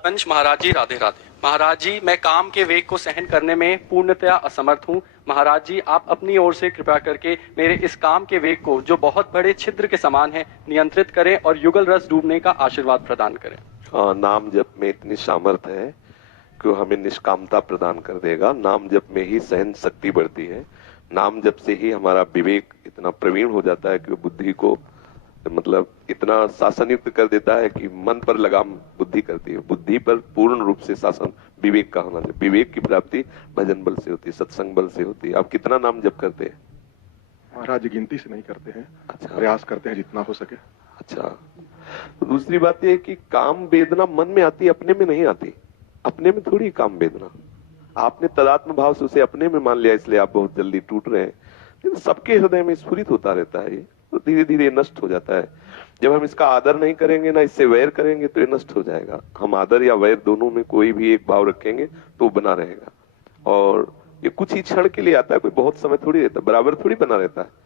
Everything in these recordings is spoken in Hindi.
पंच महाराज जी, राधे राधे। महाराज जी, मैं काम के वेग को सहन करने में पूर्णतया असमर्थ हूँ। महाराज जी, आप अपनी ओर से कृपा करके मेरे इस काम के वेग को, जो बहुत बड़े छिद्र के समान है, नियंत्रित करें और युगल रस डूबने का आशीर्वाद प्रदान करें। नाम जप में इतनी सामर्थ्य है कि वो हमें निष्कामता प्रदान कर देगा। नाम जप में ही सहन शक्ति बढ़ती है। नाम जप से ही हमारा विवेक इतना प्रवीण हो जाता है कि वो बुद्धि को मतलब इतना शासनयुक्त कर देता है कि मन पर लगाम बुद्धि करती है। बुद्धि पर पूर्ण रूप से शासन विवेक का होना चाहिए। विवेक की प्राप्ति भजन बल से होती है, सत्संग बल से होती है। आप कितना नाम जप करते हैं? महाराज गिनती से नहीं करते हैं। अच्छा, प्रयास करते हैं जितना हो सके। अच्छा। तो दूसरी बात यह है कि काम वेदना मन में आती है, अपने में नहीं आती। अपने में थोड़ी काम वेदना, आपने तदात्म भाव से उसे अपने में मान लिया, इसलिए आप बहुत जल्दी टूट रहे हैं। लेकिन सबके हृदय में स्फुरित होता रहता है, ये तो धीरे धीरे नष्ट हो जाता है। जब हम इसका आदर नहीं करेंगे ना, इससे वैर करेंगे, तो ये नष्ट हो जाएगा। हम आदर या वैर दोनों में कोई भी एक भाव रखेंगे तो बना रहेगा। और ये कुछ ही क्षण के लिए आता है, कोई बहुत समय थोड़ी रहता है, बराबर थोड़ी बना रहता है।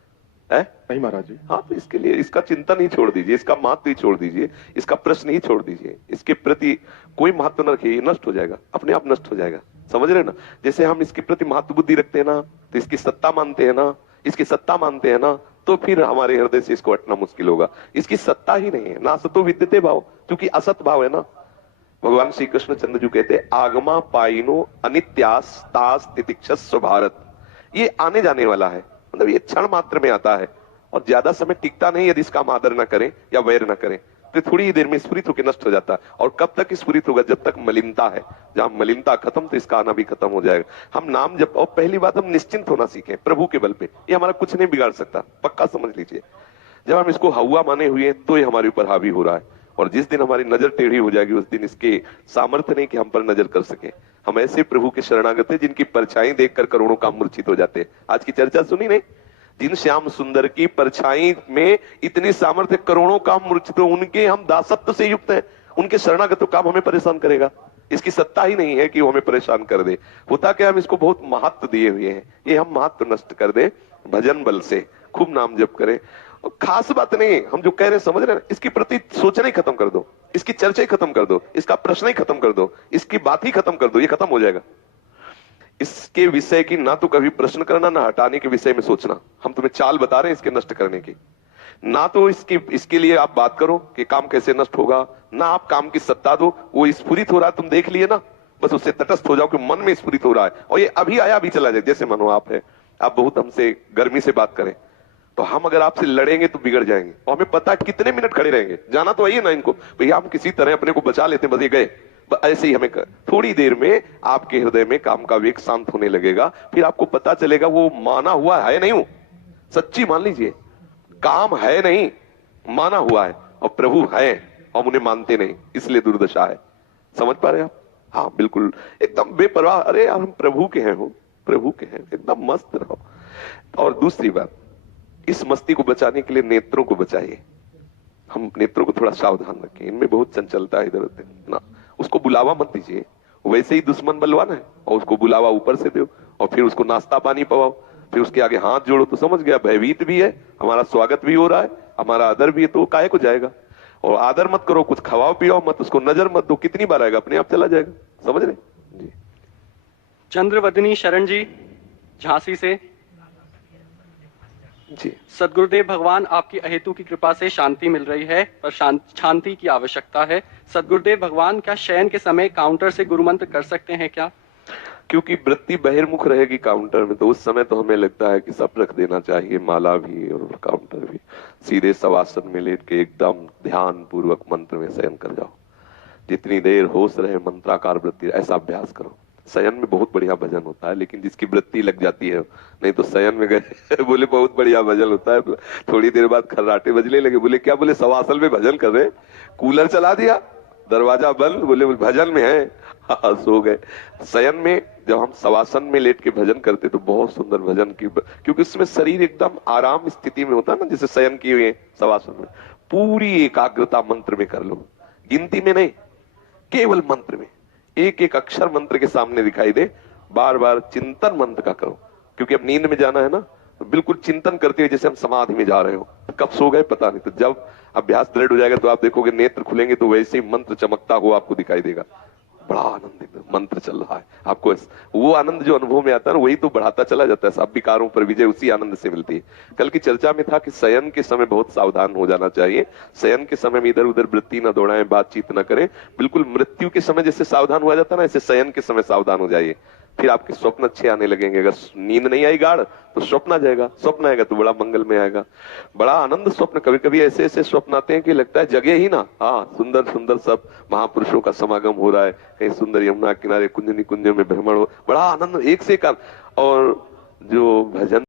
नहीं महाराज जी। हाँ, तो इसके लिए इसका चिंतन ही छोड़ दीजिए, इसका महत्व ही छोड़ दीजिए, इसका प्रश्न ही छोड़ दीजिए, इसके प्रति कोई महत्व न रखिए। नष्ट हो जाएगा, अपने आप नष्ट हो जाएगा। समझ रहे ना? जैसे हम इसके प्रति महत्व बुद्धि रखते हैं ना, तो इसकी सत्ता मानते हैं ना, इसकी सत्ता मानते हैं ना, तो फिर हमारे हृदय से इसको हटना मुश्किल होगा। इसकी सत्ता ही नहीं है ना, असतो विद्यते भाव, क्योंकि असत भाव है ना। भगवान श्री कृष्ण चंद्र जी कहते हैं, आगमा पाइनो अनित्यास तास तितिक्षस्व भारत। ये आने जाने वाला है, मतलब ये क्षण मात्र में आता है और ज्यादा समय टिकता नहीं। यदि इसका हम आदर न करें या वैर न करें तो थोड़ी ही देर में स्फुरित होकर नष्ट हो जाता है। और कब तक स्फुरित होगा? जब तक मलिनता है। जहां मलिनता खत्म तो इसका आना भी खत्म हो जाएगा। हम नाम जब, और पहली बात हम निश्चिंत होना सीखें प्रभु के बल पे। ये हमारा कुछ नहीं बिगाड़ सकता, पक्का समझ लीजिए। जब हम इसको हवा माने हुए हैं तो ये हमारे ऊपर हावी हो रहा है, और जिस दिन हमारी नजर टेढ़ी हो जाएगी उस दिन इसके सामर्थ्य नहीं कि हम पर नजर कर सके। हम ऐसे प्रभु के शरणागत हैं जिनकी परछाई देखकर करोड़ों काम मूर्छित हो जाते हैं। आज की चर्चा सुनी नहीं? जिन श्याम सुंदर की परछाई में इतनी सामर्थ्य, करोड़ों काम मूर्छित हो, उनके हम दासत्व से युक्त हैं। उनके शरणागत काम हमें परेशान करेगा? इसकी सत्ता ही नहीं है कि वो हमें परेशान कर दे। होता क्या, हम इसको बहुत महत्व दिए हुए हैं। ये हम महत्व नष्ट कर दे भजन बल से। खूब नाम जप करें। और खास बात नहीं, हम जो कह रहे हैं समझ रहे हैं, इसकी प्रति सोचना ही खत्म कर दो, इसकी चर्चा ही खत्म कर दो, इसका प्रश्न ही खत्म कर दो, इसकी बात ही खत्म कर दो, ये खत्म हो जाएगा। इसके विषय की ना तो कभी प्रश्न करना, ना हटाने के विषय में सोचना। हम तुम्हें चाल बता रहे हैं इसके नष्ट करने की। ना तो इसके लिए आप बात करो कि काम कैसे नष्ट होगा, ना आप काम की सत्ता दो। वो स्फुरित हो रहा है, तुम देख लिए ना, बस उससे तटस्थ हो जाओ कि मन में स्फुरित हो रहा है और ये अभी आया अभी चला जाए। जैसे मानो आप है, आप बहुत हमसे गर्मी से बात करें, तो हम अगर आपसे लड़ेंगे तो बिगड़ जाएंगे। और हमें पता है कितने मिनट खड़े रहेंगे, जाना तो आइए ना इनको, भैया हम किसी तरह अपने को बचा लेते, बस ये गए। ऐसे ही हमें थोड़ी देर में आपके हृदय में काम का वेग शांत होने लगेगा। फिर आपको पता चलेगा वो माना हुआ है नहीं, वो सच्ची मान लीजिए, काम है नहीं, माना हुआ है, और प्रभु है, हम उन्हें मानते नहीं, इसलिए दुर्दशा है। समझ पा रहे हैं आप? हाँ बिल्कुल, एकदम बेपरवाह। अरे यार हम प्रभु के हैं, हो प्रभु के हैं, एकदम मस्त रहो। और दूसरी बात, इस मस्ती को बचाने के लिए नेत्रों को बचाइए। हम नेत्रों को थोड़ा सावधान रखें, इनमें बहुत चंचलता है इधर उधर ना। उसको बुलावा मत दीजिए, वैसे ही दुश्मन बलवान है, और उसको बुलावा ऊपर से दो, और फिर उसको नाश्ता पानी पवाओ, फिर उसके आगे हाथ जोड़ो, तो समझ गया भयभीत भी है, हमारा स्वागत भी हो रहा है, हमारा आदर भी है, तो काहे को जाएगा। और आदर मत करो, कुछ खवाओ पियाओ मत, उसको नजर मत दो, कितनी बार आएगा, अपने आप चला जाएगा। समझ रहे जी? चंद्रवदनी शरण जी, झांसी से। जी सदगुरुदेव भगवान, आपकी अहेतु की कृपा से शांति मिल रही है, पर शांति की आवश्यकता है। सदगुरुदेव भगवान, क्या शयन के समय काउंटर से गुरु मंत्र कर सकते हैं क्या? क्योंकि वृत्ति बहिर्मुख रहेगी काउंटर में, तो उस समय तो हमें लगता है कि सब रख देना चाहिए, माला भी और काउंटर भी। सीधे शवासन में लेट के एकदम ध्यान पूर्वक मंत्र में शयन कर जाओ। जितनी देर होश रहे मंत्राकार वृत्ति, ऐसा अभ्यास करो। शयन में बहुत बढ़िया भजन होता है, लेकिन जिसकी वृत्ति लग जाती है, नहीं तो शयन में गए बोले बहुत बढ़िया भजन होता है, थोड़ी देर बाद खर्राटे बजने लगे, बोले क्या, बोले शवासन में भजन कर रहे, कूलर चला दिया, दरवाजा बंद, बोले भजन में है। हाँ, सो गए। शयन में जब हम शवासन में लेट के भजन करते तो बहुत सुंदर भजन की, क्योंकि उसमें शरीर एकदम आराम स्थिति में होता है ना, जैसे शयन किए हुए शवासन में। पूरी एकाग्रता मंत्र में कर लो, गिनती में नहीं, केवल मंत्र में। एक एक अक्षर मंत्र के सामने दिखाई दे, बार बार चिंतन मंत्र का करो, क्योंकि अब नींद में जाना है ना, तो बिल्कुल चिंतन करते हुए जैसे हम समाधि में जा रहे हो। कब सो गए पता नहीं। तो जब अभ्यास दृढ़ हो जाएगा तो आप देखोगे नेत्र खुलेंगे तो वैसे ही मंत्र चमकता हुआ आपको दिखाई देगा। बड़ा आनंद एकदम मंत्र चल रहा है आपको, वो आनंद जो अनुभव में आता है ना वही तो बढ़ाता चला जाता है। सब विकारों पर विजय उसी आनंद से मिलती है। कल की चर्चा में था कि शयन के समय बहुत सावधान हो जाना चाहिए। शयन के समय में इधर उधर वृत्ति न दौड़ाएं, बातचीत न करें। बिल्कुल मृत्यु के समय जैसे सावधान हुआ जाता है ना, ऐसे शयन के समय सावधान हो जाइए। फिर आपके स्वप्न अच्छे आने लगेंगे। अगर नींद नहीं आई गाढ़ तो स्वप्न आ जाएगा, स्वप्न आएगा तो बड़ा मंगल में आएगा, बड़ा आनंद स्वप्न। कभी कभी ऐसे ऐसे स्वप्न आते हैं कि लगता है जगह ही ना, हाँ सुंदर सुंदर सब महापुरुषों का समागम हो रहा है, कहीं सुंदर यमुना किनारे कुंजनी कुंजों में भ्रमण हो, बड़ा आनंद एक से एक। और जो भजन